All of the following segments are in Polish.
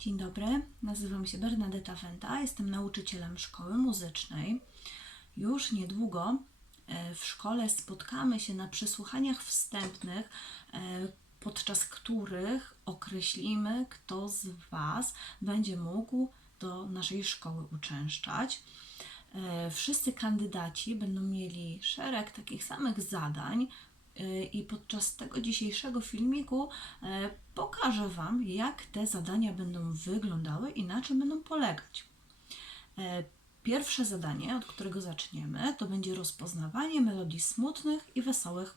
Dzień dobry, nazywam się Bernadetta Wenta, jestem nauczycielem szkoły muzycznej. Już niedługo e, w szkole spotkamy się na przesłuchaniach wstępnych, e, podczas których określimy, kto z Was będzie mógł do naszej szkoły uczęszczać. E, Wszyscy kandydaci będą mieli szereg takich samych zadań, i podczas tego dzisiejszego filmiku e, pokażę Wam, jak te zadania będą wyglądały i na czym będą polegać. E, Pierwsze zadanie, od którego zaczniemy, to będzie rozpoznawanie melodii smutnych i wesołych.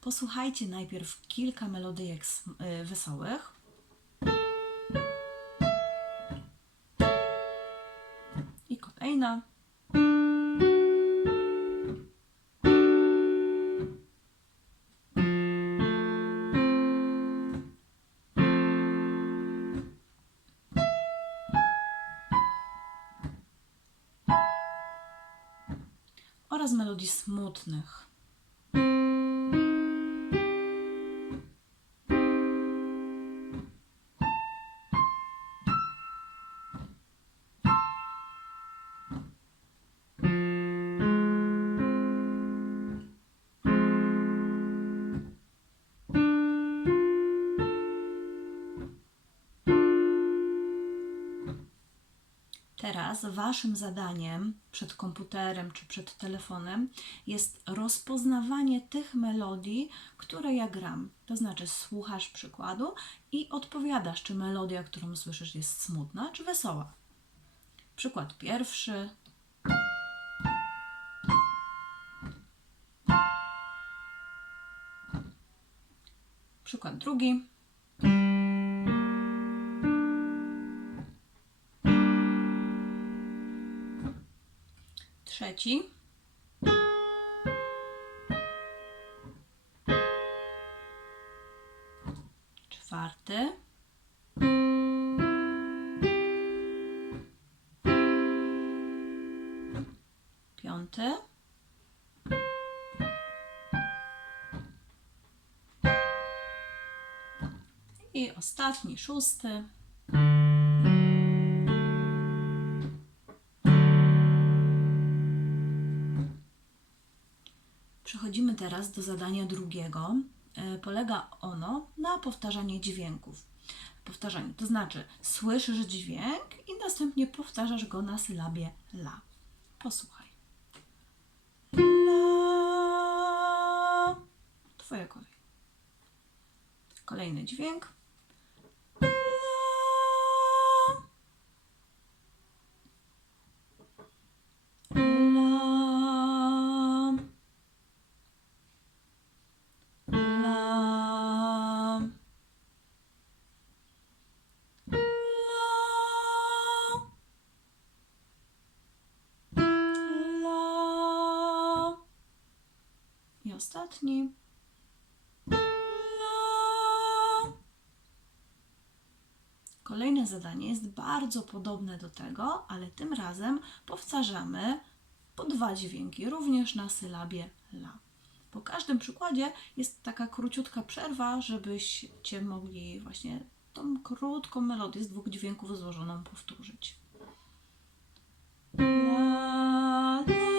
Posłuchajcie najpierw kilka melodyjek e, wesołych. I kolejna. Oraz melodii smutnych. Teraz waszym zadaniem przed komputerem czy przed telefonem jest rozpoznawanie tych melodii, które ja gram. To znaczy słuchasz przykładu i odpowiadasz, czy melodia, którą słyszysz, jest smutna czy wesoła. Przykład pierwszy. Przykład drugi. Trzeci. Czwarty. Piąty. I ostatni, szósty. Przechodzimy teraz do zadania drugiego. E, Polega ono na powtarzaniu dźwięków. Powtarzaniu, to znaczy słyszysz dźwięk i następnie powtarzasz go na sylabie la. Posłuchaj. La. Twoja kolej. Kolejny dźwięk. Ostatni. La. Kolejne zadanie jest bardzo podobne do tego, ale tym razem powtarzamy po dwa dźwięki, również na sylabie la. Po każdym przykładzie jest taka króciutka przerwa, żebyście mogli właśnie tą krótką melodię z dwóch dźwięków złożoną powtórzyć. La, la.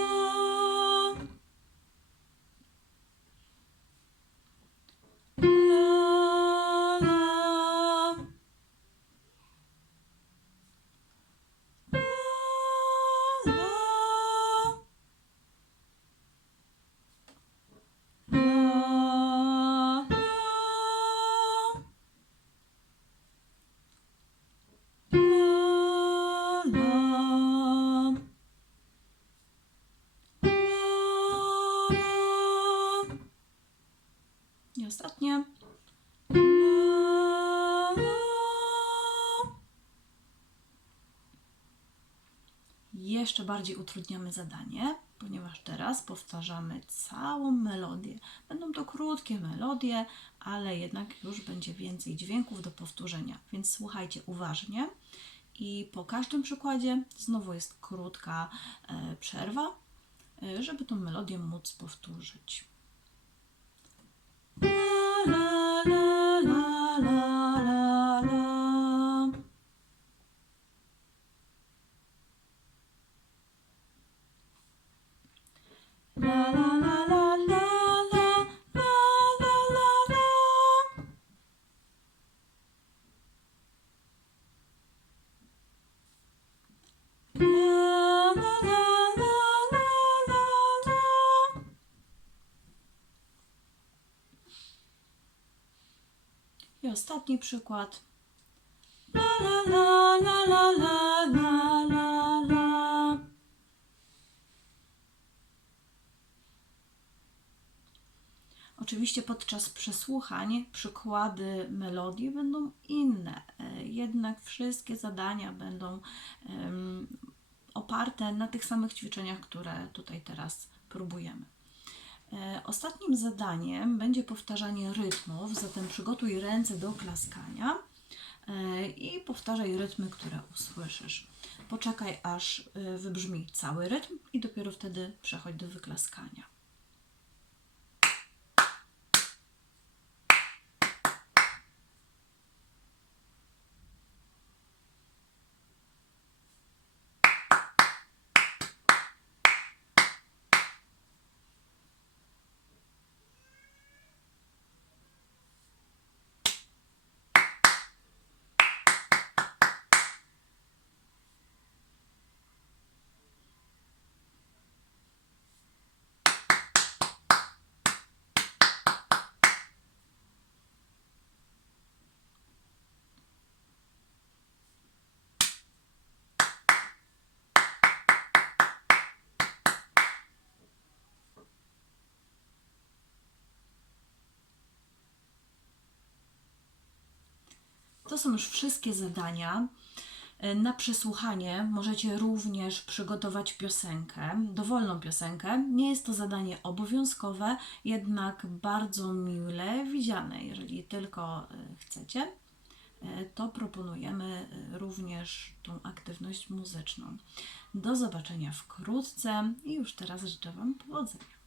Jeszcze bardziej utrudniamy zadanie, ponieważ teraz powtarzamy całą melodię. Będą to krótkie melodie, ale jednak już będzie więcej dźwięków do powtórzenia, więc słuchajcie uważnie. I po każdym przykładzie znowu jest krótka e, przerwa, e, żeby tą melodię móc powtórzyć. La, la, la, la, la. I ostatni przykład. La la la la la la la. Oczywiście podczas przesłuchań przykłady melodii będą inne, e, jednak wszystkie zadania będą oparte na tych samych ćwiczeniach, które tutaj teraz próbujemy. E, Ostatnim zadaniem będzie powtarzanie rytmów, zatem przygotuj ręce do klaskania e, i powtarzaj rytmy, które usłyszysz. Poczekaj, aż wybrzmi cały rytm i dopiero wtedy przechodź do wyklaskania. To są już wszystkie zadania. E, Na przesłuchanie możecie również przygotować piosenkę, dowolną piosenkę. Nie jest to zadanie obowiązkowe, jednak bardzo mile widziane. Jeżeli tylko e, chcecie, e, to proponujemy również tą aktywność muzyczną. Do zobaczenia wkrótce i już teraz życzę Wam powodzenia.